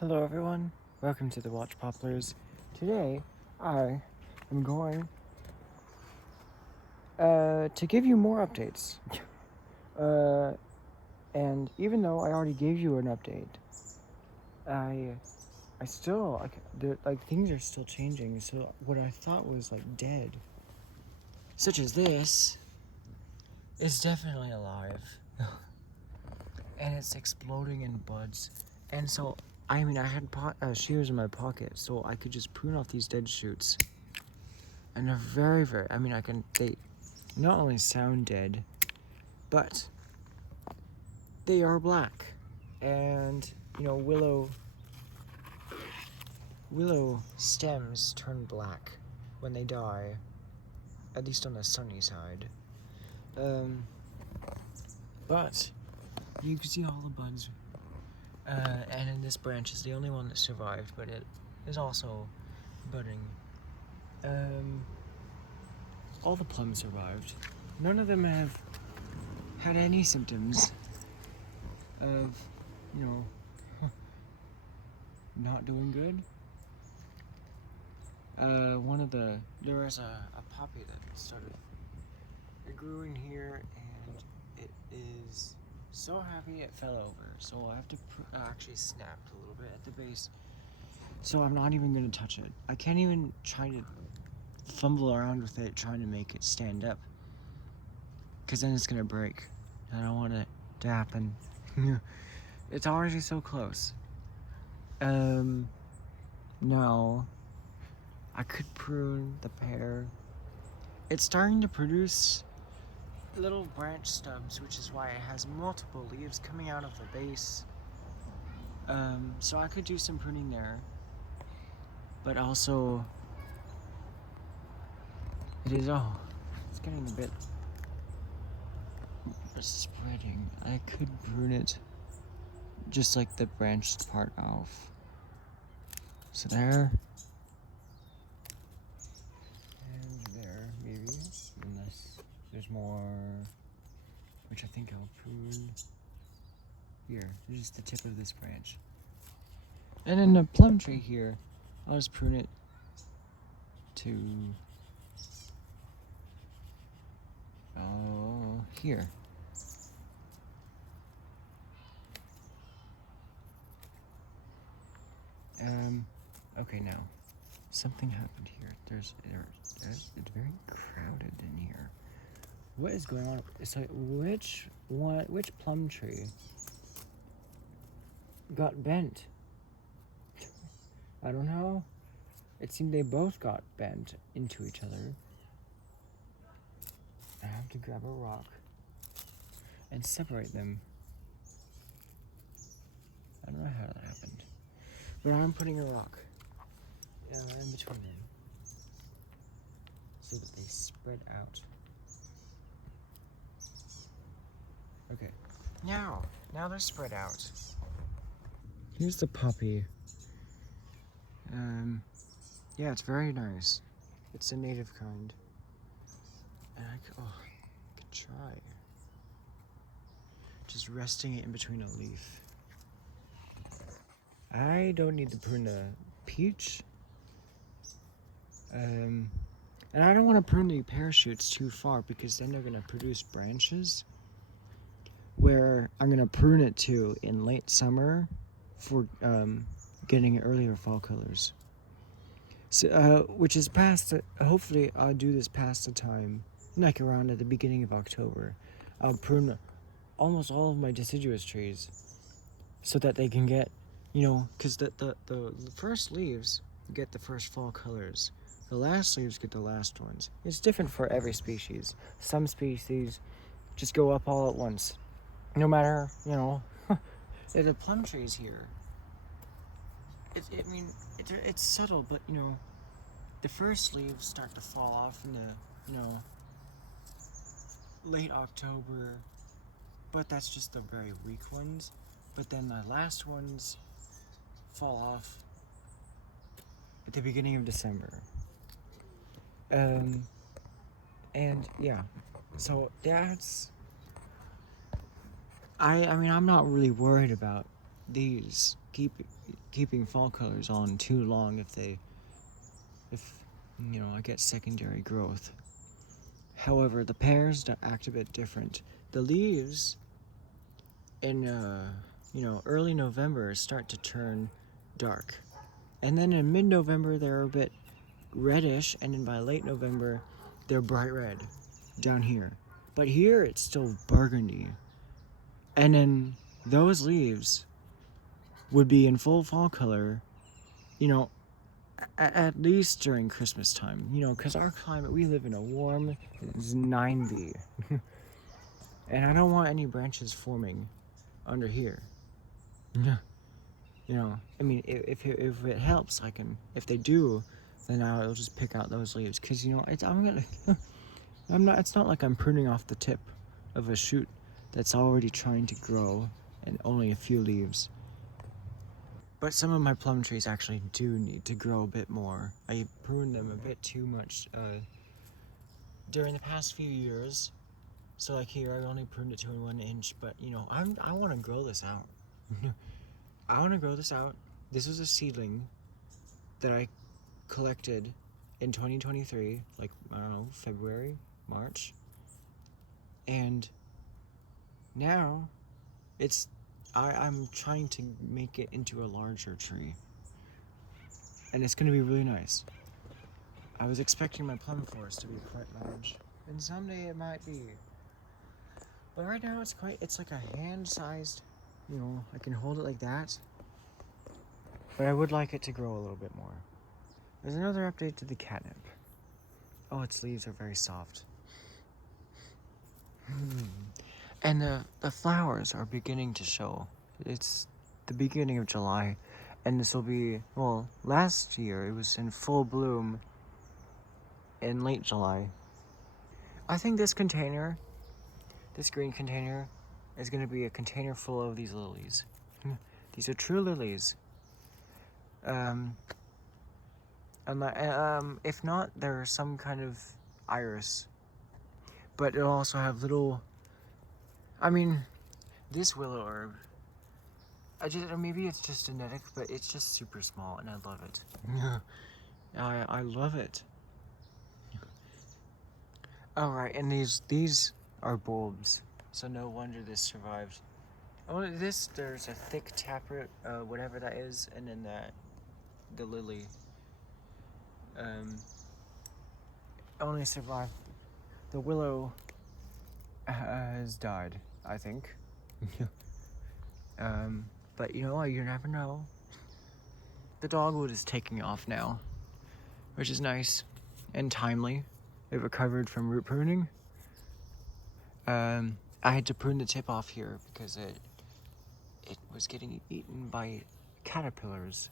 Hello everyone, welcome to the Watch Poplars. Today, I am going to give you more updates. And even though I already gave you an update, I still, things are still changing, so what I thought was, dead, such as this, is definitely alive. And it's exploding in buds. And so, I had shears in my pocket, so I could just prune off these dead shoots. And they're very, they not only sound dead, but they are black. And, willow stems turn black when they die, at least on the sunny side. But you can see all the buds. And in this branch is the only one that survived, but it is also budding. All the plums survived. None of them have had any symptoms of, not doing good. There was a poppy it grew in here, and it is so happy it fell over. So I have to actually snapped a little bit at the base. So I'm not even gonna touch it. I can't even try to fumble around with it trying to make it stand up, because then it's gonna break. I don't want it to happen. It's already so close. Now I could prune the pear. It's starting to produce little branch stubs, which is why it has multiple leaves coming out of the base. So I could do some pruning there, but also it's getting a bit spreading. I could prune it just like the branched part off. So there. And there, maybe. Unless there's more, which I think I'll prune. Here, this is the tip of this branch. And then the plum tree here, I'll just prune it to here. Okay, now something happened here. It's very crowded in here. What is going on? So which plum tree got bent? I don't know. It seemed they both got bent into each other. I have to grab a rock and separate them. I don't know how that happened, but I'm putting a rock in between them so that they spread out. Okay, now they're spread out. Here's the poppy. Yeah, it's very nice. It's a native kind. And I could try. Just resting it in between a leaf. I don't need to prune the peach. And I don't want to prune the pear shoots too far, because then they're going to produce branches where I'm going to prune it to in late summer for getting earlier fall colors. So, which is past, hopefully I'll do this past the time, like around at the beginning of October. I'll prune almost all of my deciduous trees so that they can get, because the first leaves get the first fall colors. The last leaves get the last ones. It's different for every species. Some species just go up all at once. No matter, the plum trees here. It's subtle, but, the first leaves start to fall off in the, late October. But that's just the very weak ones. But then the last ones fall off at the beginning of December. And yeah, so that's, I'm not really worried about these keeping fall colors on too long if I get secondary growth. However, the pears act a bit different. The leaves in early November start to turn dark, and then in mid-November they're a bit reddish, and then by late November they're bright red down here. But here it's still burgundy, and then those leaves would be in full fall color, at least during Christmas time, because our climate, we live in a warm 90. And I don't want any branches forming under here. I mean, if it helps, if they do, then I'll just pick out those leaves, because it's not like I'm pruning off the tip of a shoot that's already trying to grow and only a few leaves. But some of my plum trees actually do need to grow a bit more. I pruned them a bit too much during the past few years. So like here, I only pruned it to 1 inch, but I want to grow this out. I want to grow this out. This was a seedling that I collected in 2023, like, I don't know, February, March. And now I'm trying to make it into a larger tree. And it's going to be really nice. I was expecting my plum forest to be quite large, and someday it might be. But right now it's like a hand-sized, I can hold it like that. But I would like it to grow a little bit more. There's another update to the catnip. Oh, its leaves are very soft. And the flowers are beginning to show. It's the beginning of July, and this will be, last year it was in full bloom in late July. I think this green container, is going to be a container full of these lilies. These are true lilies. If not, they're some kind of iris. But it'll also have little, this willow herb, maybe it's just genetic, but it's just super small, and I love it. I love it. Alright, and these are bulbs, so no wonder this survived. Oh, there's a thick taproot, whatever that is, and then the lily only survived. The willow has died, I think. But you never know. The dogwood is taking off now, which is nice and timely. It recovered from root pruning. I had to prune the tip off here because it was getting eaten by caterpillars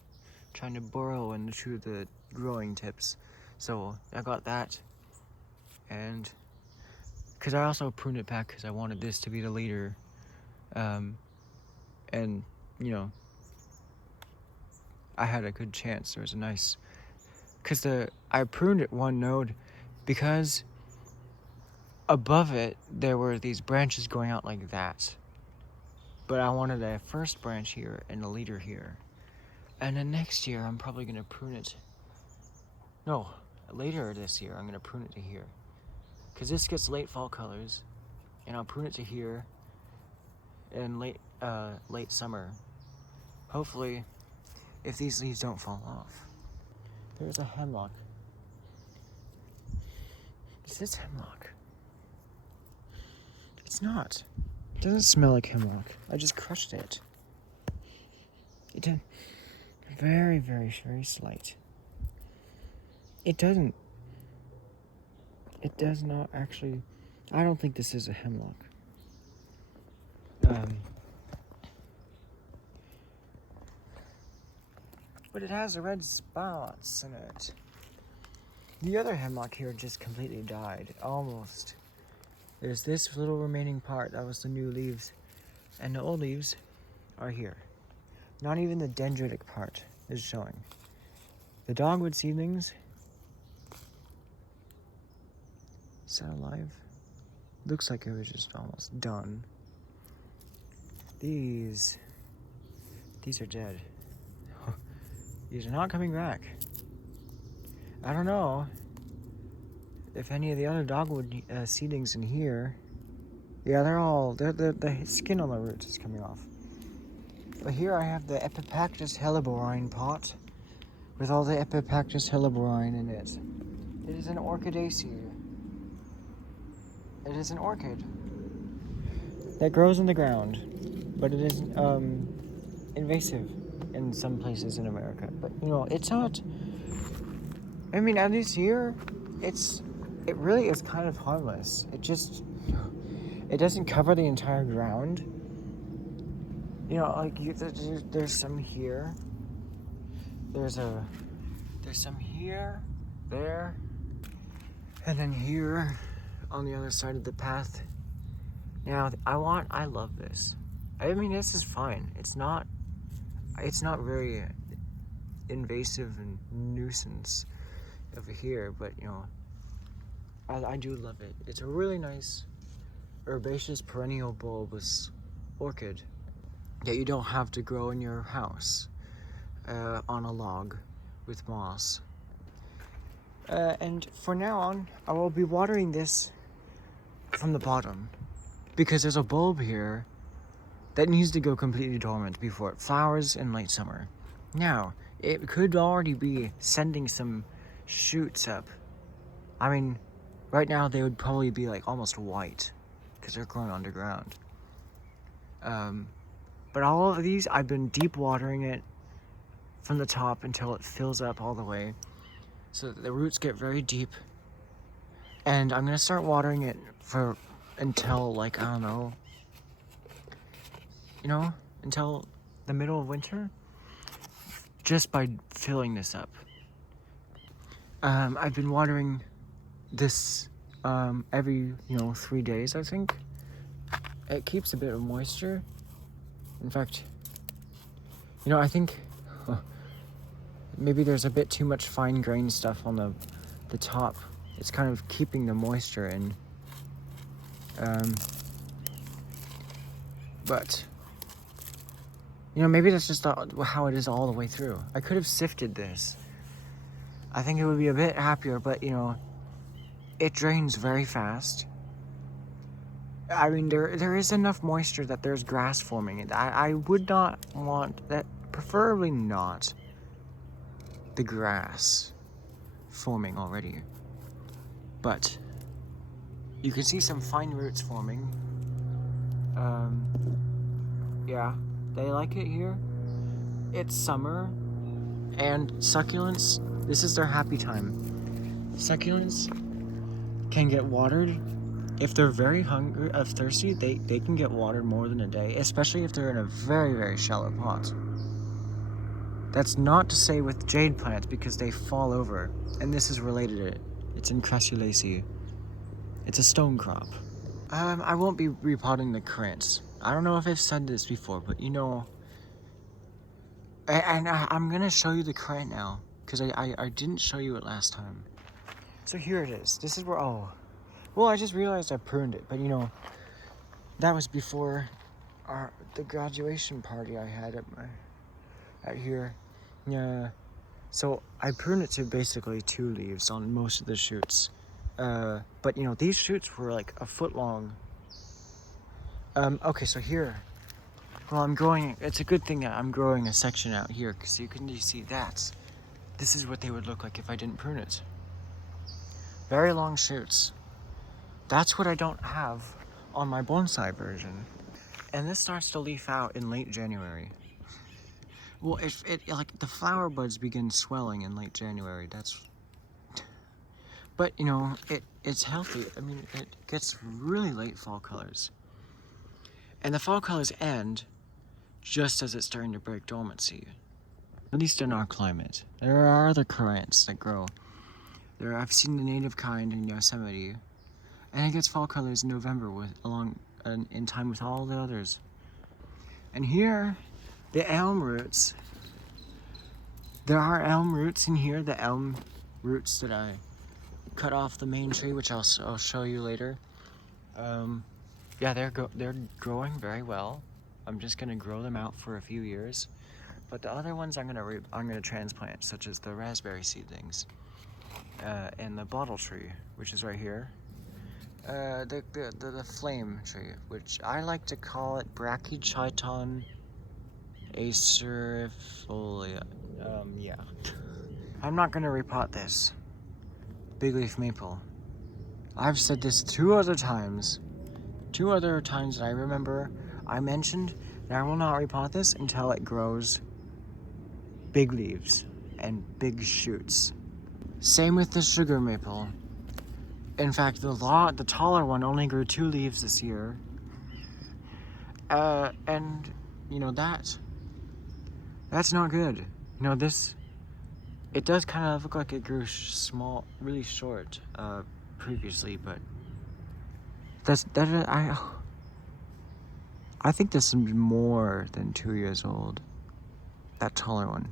trying to burrow into the growing tips. So I got that, and because I also pruned it back because I wanted this to be the leader, and I had a good chance. There was a nice, because I pruned it one node because above it there were these branches going out like that, but I wanted a first branch here and a leader here, and then next year I'm probably gonna prune it. No, later this year I'm gonna prune it to here, because this gets late fall colors, and I'll prune it to here in late summer, hopefully, if these leaves don't fall off. There's a hemlock. Is this hemlock? It's not. It doesn't smell like hemlock. I just crushed it. It did. Very, very, very slight. It doesn't. It does not actually. I don't think this is a hemlock. But it has red spots in it. The other hemlock here just completely died, almost. There's this little remaining part, that was the new leaves, and the old leaves are here. Not even the dendritic part is showing. The dogwood seedlings, is that alive? Looks like it was just almost done. These These are dead. These are not coming back. I don't know if any of the other dogwood seedlings in here. Yeah, the skin on the roots is coming off. But here I have the Epipactis helleborine pot with all the Epipactis helleborine in it. It is an orchidaceae. It is an orchid that grows in the ground, but it is invasive in some places in America. But you know, it's not. I mean, at least here, it really is kind of harmless. It doesn't cover the entire ground. You know, like there's some here. There's some here, there, and then here on the other side of the path. Now, I love this. I mean, this is fine. It's not very invasive and nuisance over here, but you know, I do love it. It's a really nice herbaceous perennial bulbous orchid that you don't have to grow in your house on a log with moss. And for now on, I will be watering this from the bottom because there's a bulb here that needs to go completely dormant before it flowers in late summer. Now, it could already be sending some shoots up. I mean, right now they would probably be like almost white because they're growing underground. But all of these, I've been deep watering it from the top until it fills up all the way so that the roots get very deep. And I'm gonna start watering it until like, I don't know, until the middle of winter, just by filling this up. I've been watering this every 3 days, I think. It keeps a bit of moisture. In fact, I think maybe there's a bit too much fine grained stuff on the top. It's kind of keeping the moisture in. But maybe that's just how it is all the way through. I could have sifted this. I think it would be a bit happier, but it drains very fast. I mean, there is enough moisture that there's grass forming. I would not want that, preferably not the grass forming already. But you can see some fine roots forming. Yeah, they like it here. It's summer, and succulents, this is their happy time. Succulents can get watered. If they're very hungry, thirsty, they can get watered more than a day, especially if they're in a very, very shallow pot. That's not to say with jade plants, because they fall over, and this is related to it. It's in Crassulaceae. It's a stone crop. I won't be repotting the currants. I don't know if I've said this before, but I'm gonna show you the currant now, because I didn't show you it last time. So here it is. This is where, well, I just realized I pruned it, but that was before the graduation party I had at here. Yeah. So I pruned it to basically 2 leaves on most of the shoots. But these shoots were like a foot long. Okay, so here, well, I'm growing, it's a good thing that I'm growing a section out here, because you can see that. This is what they would look like if I didn't prune it. Very long shoots. That's what I don't have on my bonsai version. And this starts to leaf out in late January. Well, it like the flower buds begin swelling in late January. But it's healthy. I mean, it gets really late fall colors. And the fall colors end just as it's starting to break dormancy. At least in our climate. There are other currants that grow. I've seen the native kind in Yosemite. And it gets fall colors in November in time with all the others. And here, the elm roots. There are elm roots in here, the elm roots that I cut off the main tree, which I'll show you later. Yeah, they're growing very well. I'm just gonna grow them out for a few years. But the other ones I'm gonna transplant, such as the raspberry seedlings, and the bottle tree, which is right here. The flame tree, which I like to call it Brachychiton acerifolia. Yeah. I'm not gonna repot this big leaf maple. I've said this two other times that I remember I mentioned that I will not repot this until it grows big leaves and big shoots. Same with the sugar maple. In fact, the taller one only grew 2 leaves this year. And you know that's not good. You know, it does kind of look like it grew small, really short, previously, but I think this is more than 2 years old. That taller one.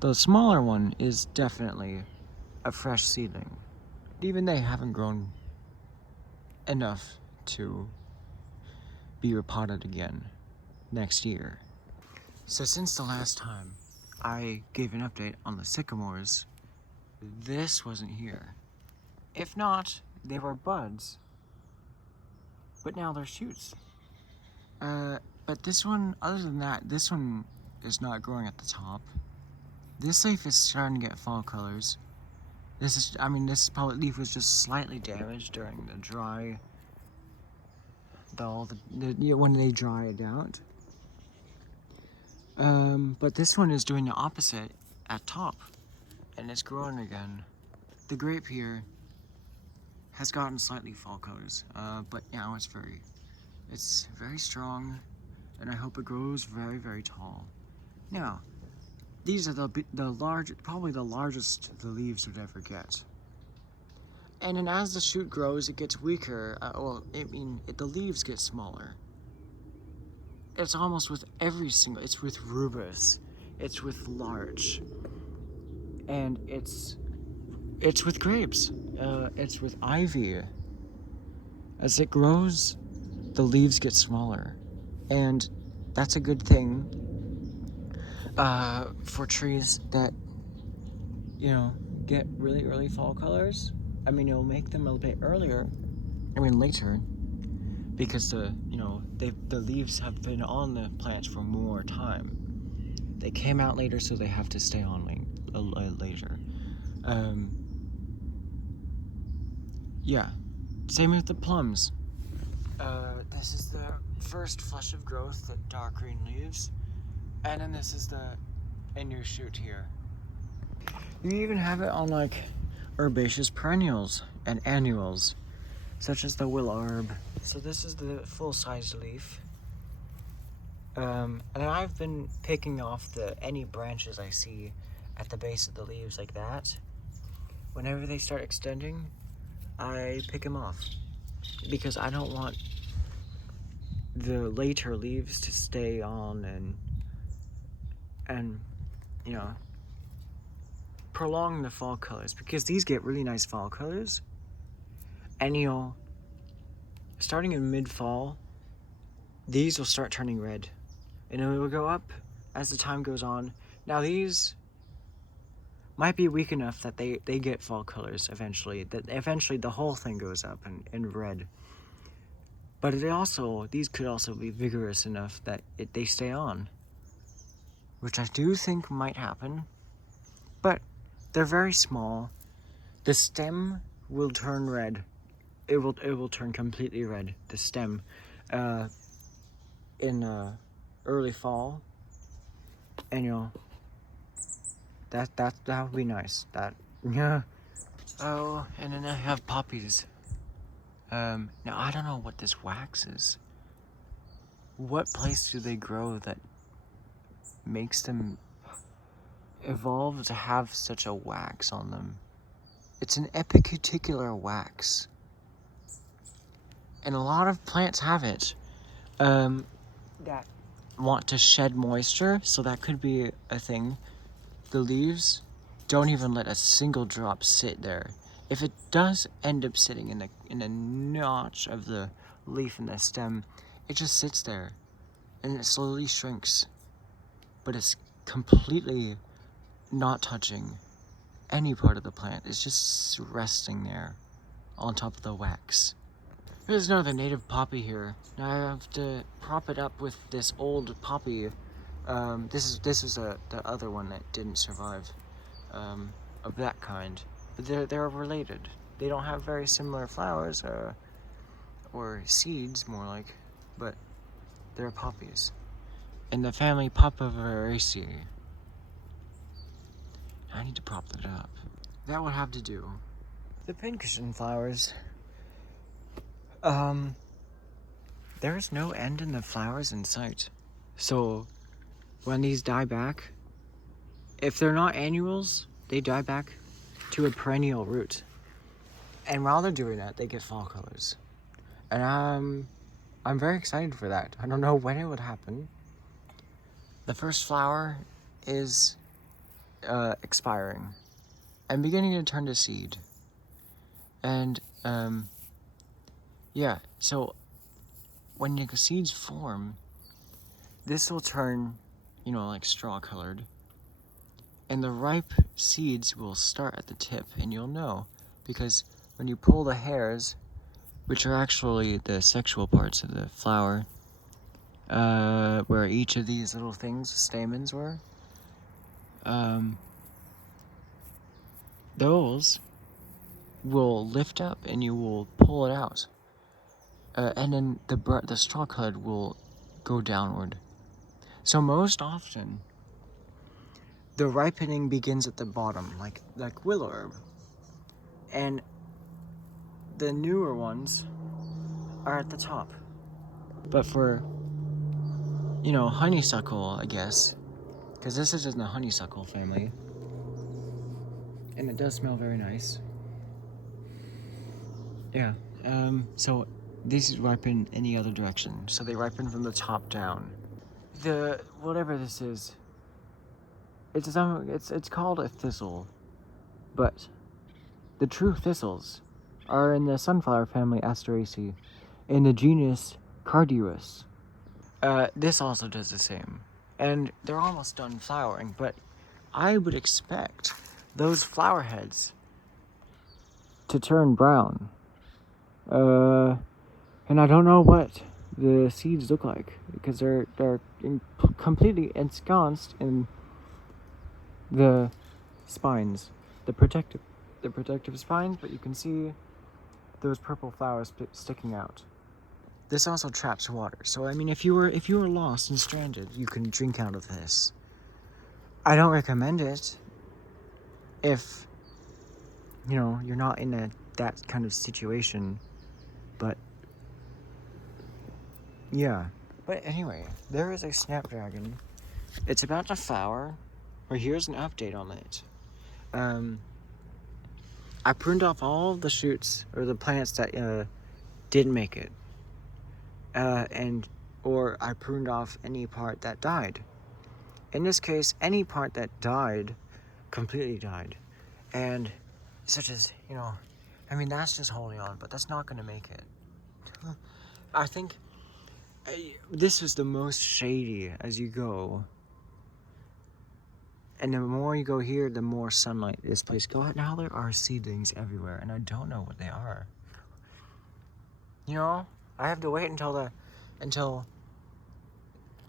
The smaller one is definitely a fresh seedling. Even they haven't grown enough to be repotted again next year. So since the last time I gave an update on the sycamores, this wasn't here. If not, they were buds, but now they're shoots. But this one, other than that, this one is not growing at the top. This leaf is starting to get fall colors. This probably leaf was just slightly damaged during the dry, when they dry it out. But this one is doing the opposite at top, and it's growing again. The grape here has gotten slightly fall colors, but now it's very strong, and I hope it grows very, very tall. Now, these are probably the largest the leaves would ever get. And then as the shoot grows, it gets weaker. The leaves get smaller. It's almost with it's with rubus, it's with larch, and it's with grapes, it's with ivy. As it grows, the leaves get smaller, and that's a good thing for trees that, get really early fall colors. It'll make them a little bit later, because the leaves have been on the plants for more time. They came out later, so they have to stay on later. Yeah, same with the plums. This is the first flush of growth, the dark green leaves, and then this is a new shoot here. You even have it on herbaceous perennials and annuals, such as the willow herb. So this is the full-sized leaf. And I've been picking off any branches I see at the base of the leaves like that. Whenever they start extending, I pick them off, because I don't want the later leaves to stay on and prolong the fall colors, because these get really nice fall colors, and starting in mid-fall, these will start turning red, and it will go up as the time goes on. Now these might be weak enough that they get fall colors eventually, that eventually the whole thing goes up in red. But these could also be vigorous enough that they stay on, which I do think might happen. But they're very small. The stem will turn red. It will turn completely red. The stem, in early fall, and that would be nice. Yeah. Oh, and then I have poppies. Now I don't know what this wax is. What place do they grow that makes them evolve to have such a wax on them? It's an epicuticular wax, and a lot of plants have it, that want to shed moisture, so that could be a thing. The leaves don't even let a single drop sit there. If it does end up sitting in a notch of the leaf and the stem, it just sits there. and it slowly shrinks, but it's completely not touching any part of the plant. It's just resting there on top of the wax. There's another native poppy here. Now I have to prop it up with this old poppy. This is the other one that didn't survive, of that kind. But they're related. They don't have very similar flowers, or seeds more like, but they're poppies. In the family Papaveraceae. I need to prop that up. That would have to do. The pincushion flowers. There's no end in the flowers in sight. So when these die back, if they're not annuals, they die back to a perennial root. And while they're doing that, they get fall colors. And I'm very excited for that. I don't know when it would happen. The first flower is expiring and beginning to turn to seed. And yeah, so when the seeds form, this will turn, like straw colored. And the ripe seeds will start at the tip, and you'll know because when you pull the hairs, which are actually the sexual parts of the flower, where each of these little things, stamens, were, those will lift up and you will pull it out. And then the straw colored will go downward. So most often, the ripening begins at the bottom, like willow herb. And the newer ones are at the top. But for, honeysuckle, I guess, because this is in the honeysuckle family, and it does smell very nice. Yeah, so these ripen any other direction, so they ripen from the top down. Whatever this is, it's called a thistle, but the true thistles are in the sunflower family Asteraceae, in the genus Carduus. This also does the same, and they're almost done flowering, but I would expect those flower heads to turn brown. And I don't know what the seeds look like because they're completely ensconced in the spines, the protective spines, but you can see those purple flowers sticking out. This also traps water, so I mean, if you were lost and stranded, you can drink out of this. I don't recommend it if you're not in that kind of situation, but yeah. But anyway, there is a snapdragon. It's about to flower. But here's an update on it. I pruned off all the shoots or the plants that didn't make it, or I pruned off any part that died. In this case, any part that died completely died, and such as that's just holding on, but that's not going to make it. I think this is the most shady as you go. And the more you go here, the more sunlight this place got. Now there are seedlings everywhere, and I don't know what they are. I have to wait until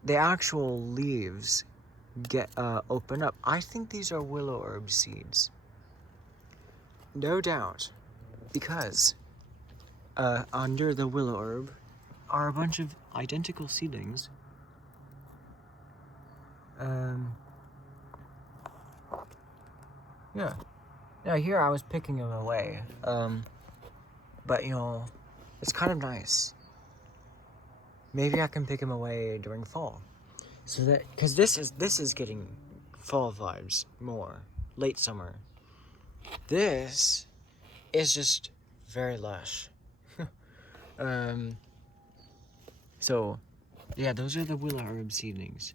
the actual leaves get open up. I think these are willow herb seeds. No doubt, because under the willow herb are a bunch of identical seedlings. Yeah. Now here I was picking them away. But it's kind of nice. Maybe I can pick them away during fall. So that, because this is getting fall vibes more. Late summer. This is just very lush. So, yeah, those are the willow herb seedlings.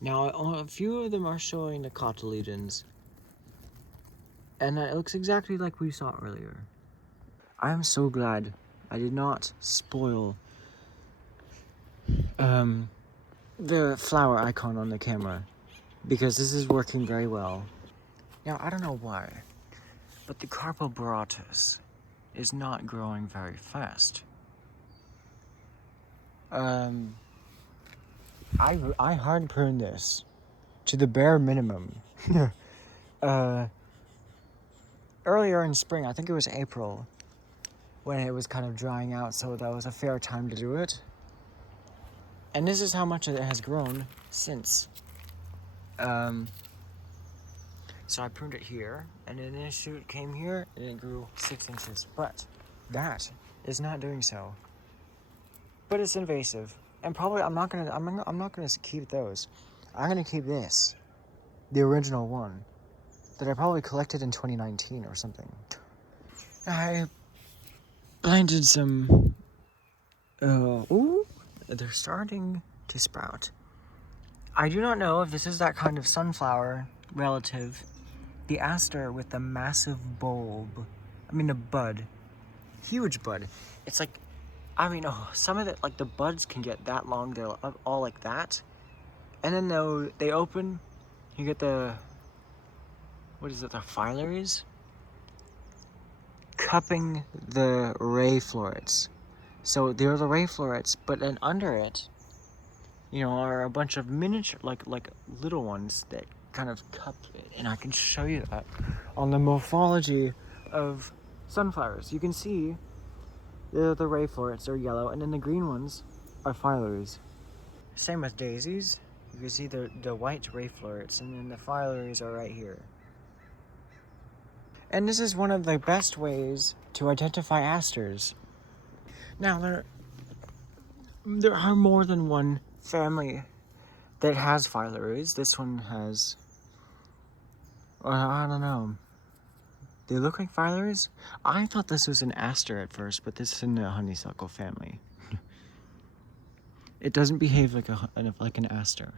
Now, a few of them are showing the cotyledons. And it looks exactly like we saw earlier. I am so glad I did not spoil the flower icon on the camera because this is working very well. Now, I don't know why, but the Carpoboratus is not growing very fast. I hard pruned this to the bare minimum. Earlier in spring, I think it was April, when it was kind of drying out, so that was a fair time to do it. And this is how much it has grown since. So I pruned it here, and then this shoot came here, and it grew 6 inches. But that is not doing so. But it's invasive, and probably I'm not gonna keep those. I'm gonna keep this, the original one, that I probably collected in 2019 or something. I planted some. Ooh, they're starting to sprout. I do not know if this is that kind of sunflower relative. The aster with the massive bulb. I mean, a bud. Huge bud. It's like, I mean, some of it, like the buds can get that long. They're all like that. And then they open, you get the, what is it, the phyllaries? Cupping the ray florets. So they're the ray florets, but then under it, you know, are a bunch of miniature, like little ones that kind of cup it. And I can show you that on the morphology of sunflowers. You can see the ray florets are yellow, and then the green ones are phyllaries. Same with daisies. You can see the white ray florets, and then the phyllaries are right here. And this is one of the best ways to identify asters. Now, there are more than one family that has phyllaries. This one has, I don't know. They look like phyllaries? I thought this was an aster at first, but this is in the honeysuckle family. It doesn't behave like an aster.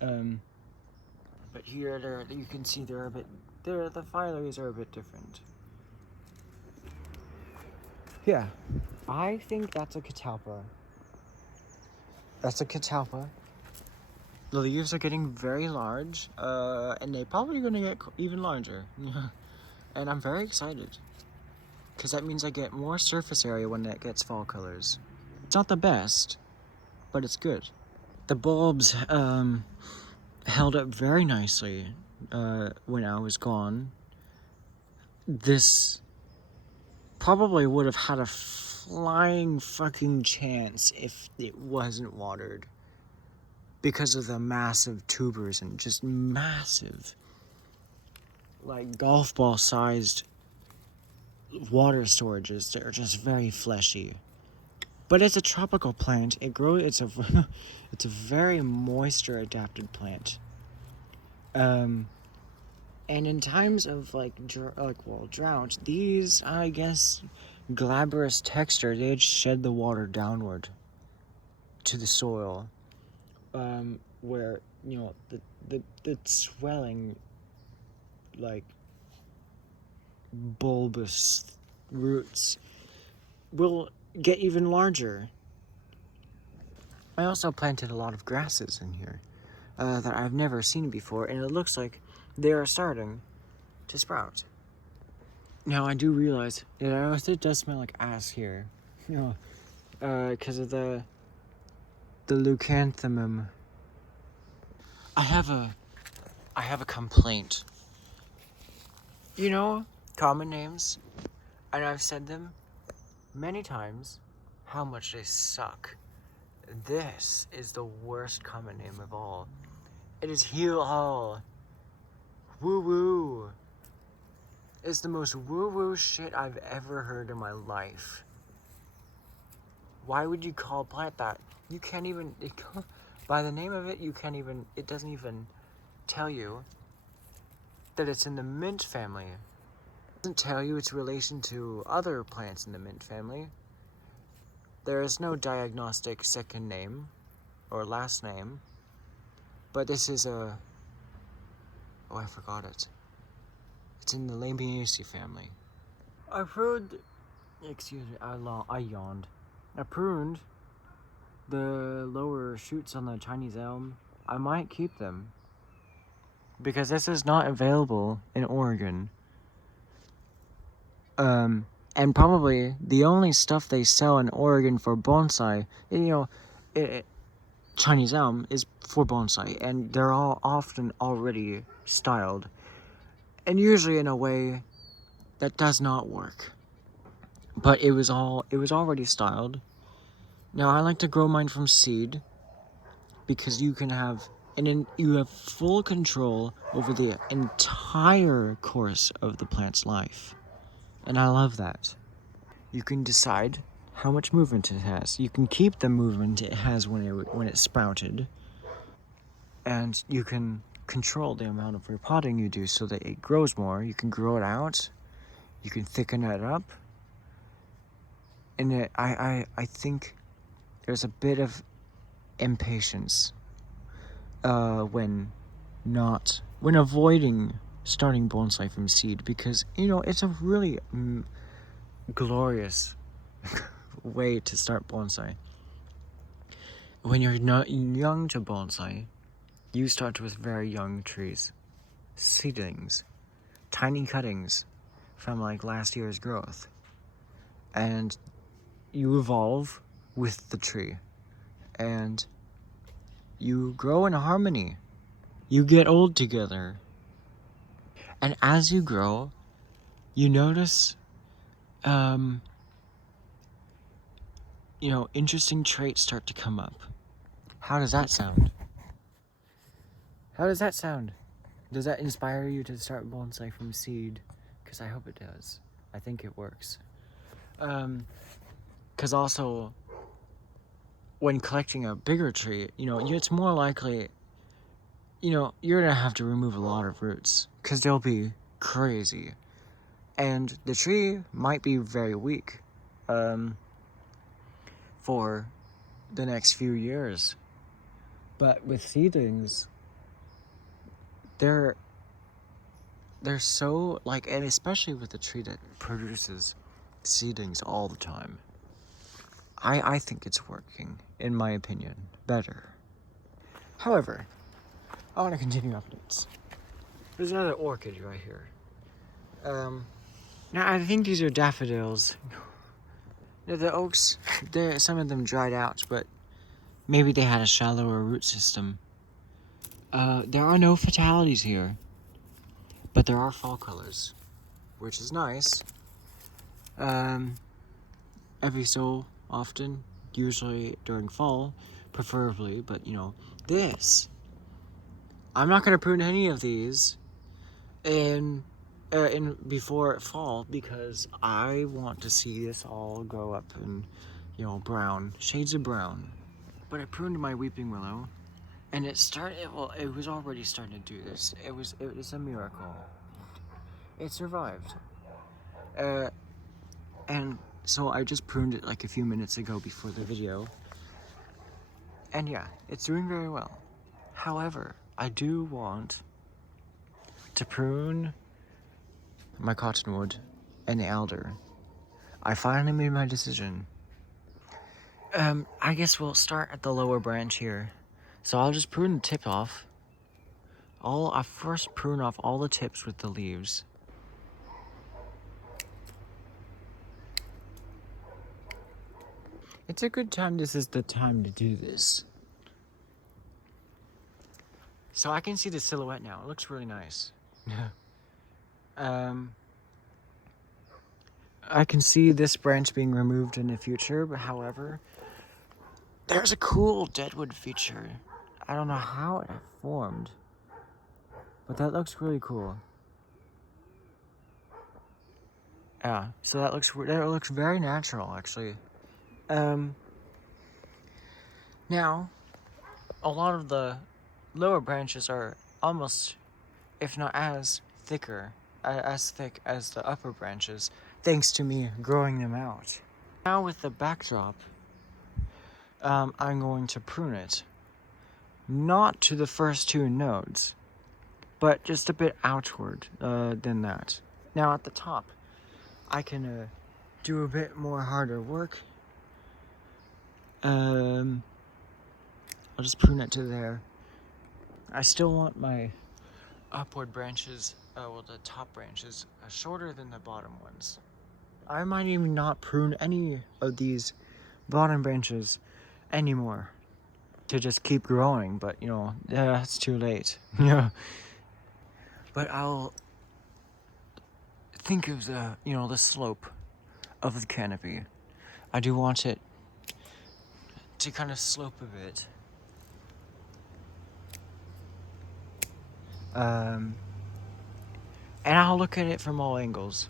But here, you can see the phyllaries are a bit different. Yeah, I think that's a catalpa. That's a catalpa. The leaves are getting very large, and they're probably going to get even larger. And I'm very excited, because that means I get more surface area when it gets fall colors. It's not the best, but it's good. The bulbs held up very nicely when I was gone. This probably would have had a flying fucking chance if it wasn't watered, because of the massive tubers and just massive, like golf ball sized water storages. They're just very fleshy. But it's a tropical plant. It's a very moisture adapted plant. And in times of drought, these, I guess, glabrous texture, they'd shed the water downward to the soil, where, you know, the swelling, like, bulbous roots will get even larger. I also planted a lot of grasses in here that I've never seen before, and it looks like they are starting to sprout. Now, I do realize it does smell like ass here, you know, because of the leucanthemum. I have a complaint. You know, common names, and I've said them many times, how much they suck. This is the worst common name of all. It is heel hall. Woo woo. It's the most woo woo shit I've ever heard in my life. Why would you call a plant that? You can't even, by the name of it, it doesn't even tell you that it's in the mint family. It doesn't tell you its relation to other plants in the mint family. There is no diagnostic second name or last name, but this is oh, I forgot it. It's in the Lamiaceae family. I pruned, excuse me, I yawned. I pruned the lower shoots on the Chinese elm, I might keep them. Because this is not available in Oregon. And probably the only stuff they sell in Oregon for bonsai, Chinese elm is for bonsai, and they're all often already styled, and usually in a way that does not work. But it was already styled. Now I like to grow mine from seed because you have full control over the entire course of the plant's life. And I love that. You can decide how much movement it has. You can keep the movement it has when it sprouted. And you can control the amount of repotting you do so that it grows more. You can grow it out. You can thicken it up. And I think there's a bit of impatience when avoiding starting bonsai from seed, because it's a really glorious way to start bonsai. When you're not young to bonsai, you start with very young trees, seedlings, tiny cuttings from like last year's growth, and you evolve with the tree, and you grow in harmony. You get old together. And as you grow, you notice, interesting traits start to come up. How does that sound? How does that sound? Does that inspire you to start bonsai from seed? Because I hope it does. I think it works. Because also, when collecting a bigger tree, it's more likely, you're gonna have to remove a lot of roots because they'll be crazy, and the tree might be very weak for the next few years. But with seedlings, they're so and especially with a tree that produces seedlings all the time, I think it's working, in my opinion, better. However, I want to continue updates. There's another orchid right here. Now I think these are daffodils. Now the oaks, some of them dried out, but maybe they had a shallower root system. There are no fatalities here, but there are fall colors, which is nice. Every so often, usually during fall, preferably, but this. I'm not gonna prune any of these in before fall, because I want to see this all go up in brown, shades of brown. But I pruned my weeping willow, and it was already starting to do this. It was a miracle. It survived. And so I just pruned it like a few minutes ago before the video. And yeah, it's doing very well. However, I do want to prune my cottonwood and the alder. I finally made my decision. I guess we'll start at the lower branch here. So I'll just prune the tip off. I first prune off all the tips with the leaves. It's a good time. This is the time to do this. So I can see the silhouette now. It looks really nice. I can see this branch being removed in the future, but however, there's a cool deadwood feature. I don't know how it formed, but that looks really cool. Yeah, so that looks very natural, actually. Now, a lot of the lower branches are almost, if not as thick as the upper branches, thanks to me growing them out. Now with the backdrop, I'm going to prune it. Not to the first two nodes, but just a bit outward than that. Now at the top, I can do a bit more harder work. I'll just prune it to there. I still want my upward branches, well, the top branches, shorter than the bottom ones. I might even not prune any of these bottom branches anymore to just keep growing, but you know, it's too late. Yeah. But I'll think of the, you know, the slope of the canopy. I do want it to kind of slope a bit. And I'll look at it from all angles.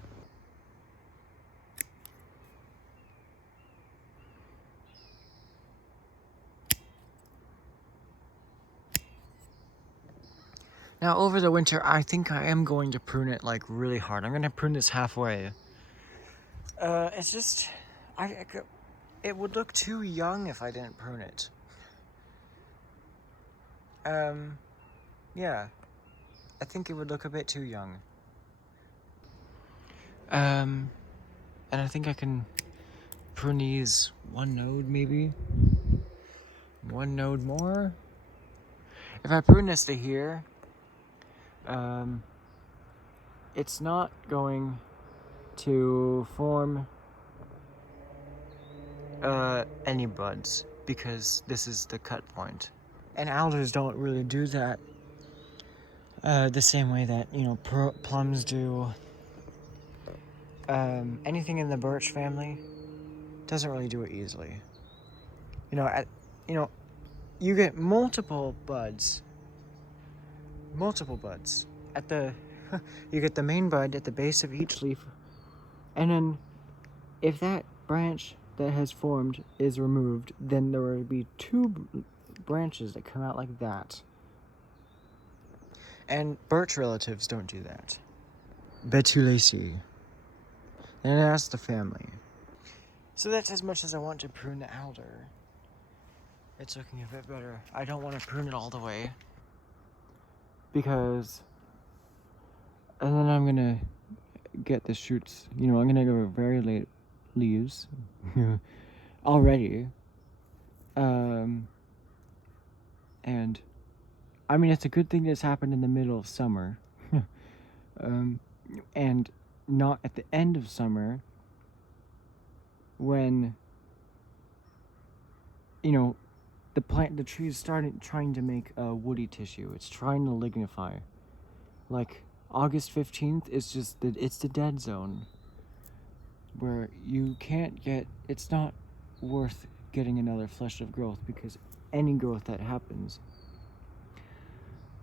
Now, over the winter, I think I am going to prune it like really hard. I'm going to prune this halfway. It's just, it would look too young if I didn't prune it. Yeah, I think it would look a bit too young. And I think I can prune these one node maybe. One node more. If I prune this to here, it's not going to form any buds because this is the cut point. And alders don't really do that the same way that, you know, plums do. Anything in the birch family doesn't really do it easily. You get multiple buds at the you get the main bud at the base of each leaf, and then if that branch that has formed is removed, then there will be two branches that come out like that. And birch relatives don't do that. Betulaceae. And that's the family. So that's as much as I want to prune the alder. It's looking a bit better. I don't want to prune it all the way, because and then I'm gonna get the shoots, you know, I'm gonna go very late leaves already. And I mean, it's a good thing this happened in the middle of summer. And not at the end of summer when, you know, the tree is trying to make a woody tissue. It's trying to lignify. Like August 15th is just it's the dead zone where you can't get, it's not worth getting another flush of growth, because any growth that happens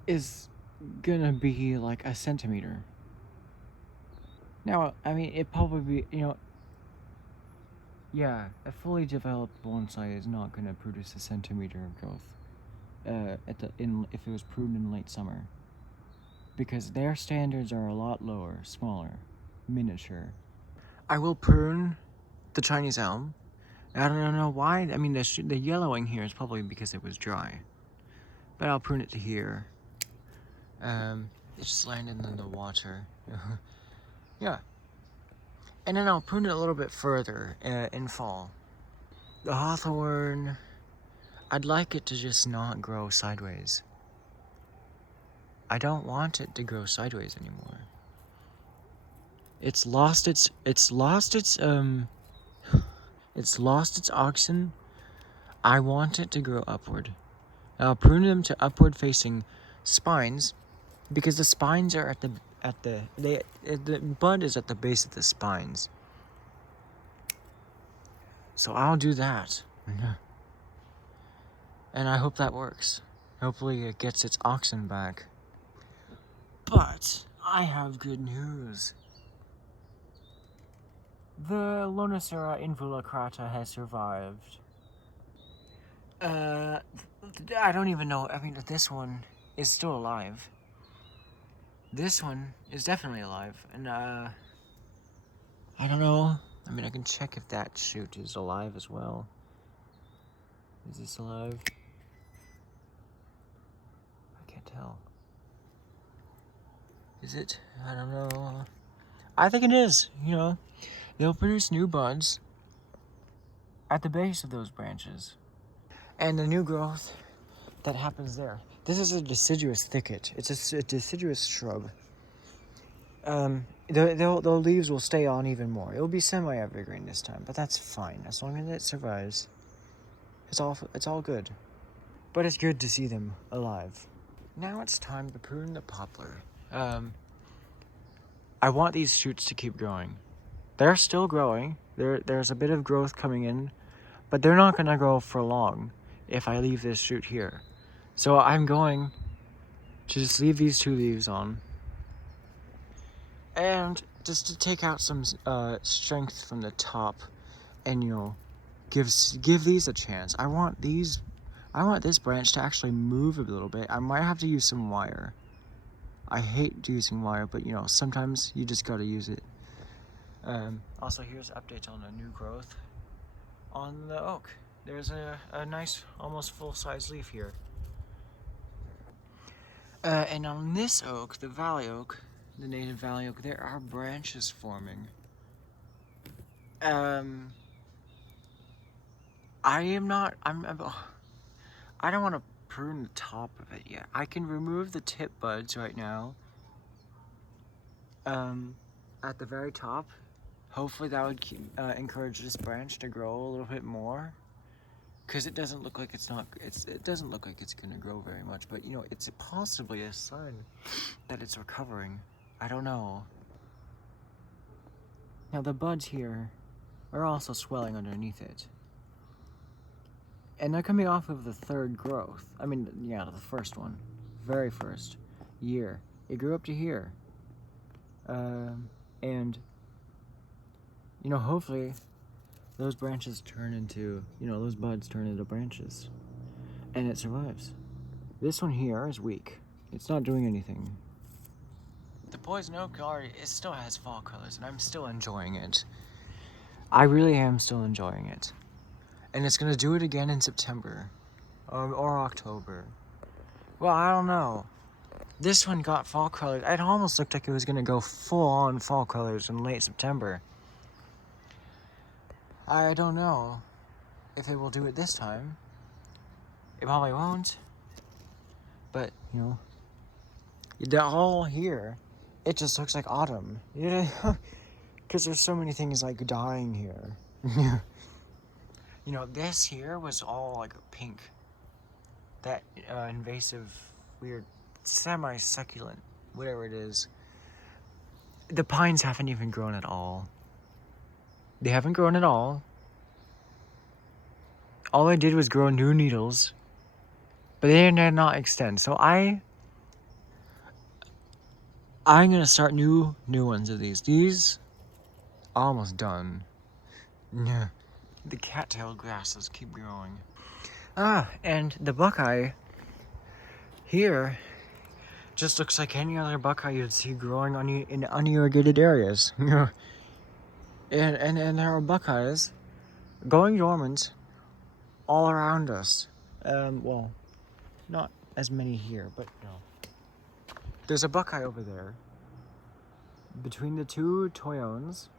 is gonna be like a centimeter. Now, I mean, it probably be, you know, yeah, a fully developed bonsai is not gonna produce a centimeter of growth if it was pruned in late summer, because their standards are a lot lower, smaller, miniature. I will prune the Chinese elm. I don't know why. I mean, the yellowing here is probably because it was dry, but I'll prune it to here. It just landed in the water. Yeah. And then I'll prune it a little bit further in fall. The hawthorn, I'd like it to just not grow sideways. I don't want it to grow sideways anymore. It's lost its oxen. I want it to grow upward. I'll prune them to upward facing spines, because the spines are the bud is at the base of the spines. So I'll do that. And I hope that works. Hopefully it gets its oxen back. But I have good news. The Lonicera involucrata has survived. I don't even know. I mean, this one is still alive. This one is definitely alive. And, I don't know. I mean, I can check if that shoot is alive as well. Is this alive? I can't tell. Is it? I don't know. I think it is, you know. They'll produce new buds at the base of those branches. And the new growth that happens there. This is a deciduous thicket. It's a deciduous shrub. The leaves will stay on even more. It'll be semi-evergreen this time, but that's fine as long as it survives. It's all good. But it's good to see them alive. Now it's time to prune the poplar. I want these shoots to keep growing. They're still growing. There's a bit of growth coming in, but they're not gonna grow for long if I leave this shoot here. So I'm going to just leave these 2 leaves on. And just to take out some strength from the top and, you know, give these a chance. I want this branch to actually move a little bit. I might have to use some wire. I hate using wire, but you know, sometimes you just gotta use it. Also, here's updates on the new growth on the oak. There's a nice, almost full-size leaf here. And on this oak, the valley oak, the native valley oak, there are branches forming. I don't want to prune the top of it yet. I can remove the tip buds right now. At the very top. Hopefully that would encourage this branch to grow a little bit more. Because it doesn't look like it doesn't look like it's gonna grow very much, but you know, it's possibly a sign that it's recovering. I don't know. Now the buds here are also swelling underneath it. And they're coming off of the 3rd growth. I mean, yeah, the first one. Very first year. It grew up to here. And, you know, hopefully those branches turn into, you know, those buds turn into branches. And it survives. This one here is weak. It's not doing anything. The poison oak already, it still has fall colors, and I'm still enjoying it. I really am still enjoying it. And it's gonna do it again in September. Or October. Well, I don't know. This one got fall colors. It almost looked like it was gonna go full-on fall colors in late September. I don't know if it will do it this time. It probably won't. But, you know, they're all here. It just looks like autumn. You know? Because there's so many things like dying here. You know, this here was all like pink. That invasive, weird, semi-succulent, whatever it is. The pines haven't even grown at all. They haven't grown at all. All I did was grow new needles. But they did not extend. So I'm gonna start new ones of these. These are almost done. Yeah. The cattail grasses keep growing. And the buckeye here just looks like any other buckeye you'd see growing in unirrigated areas. and there are buckeyes going dormant all around us. Well, not as many here, but no. There's a buckeye over there between the 2 toyones.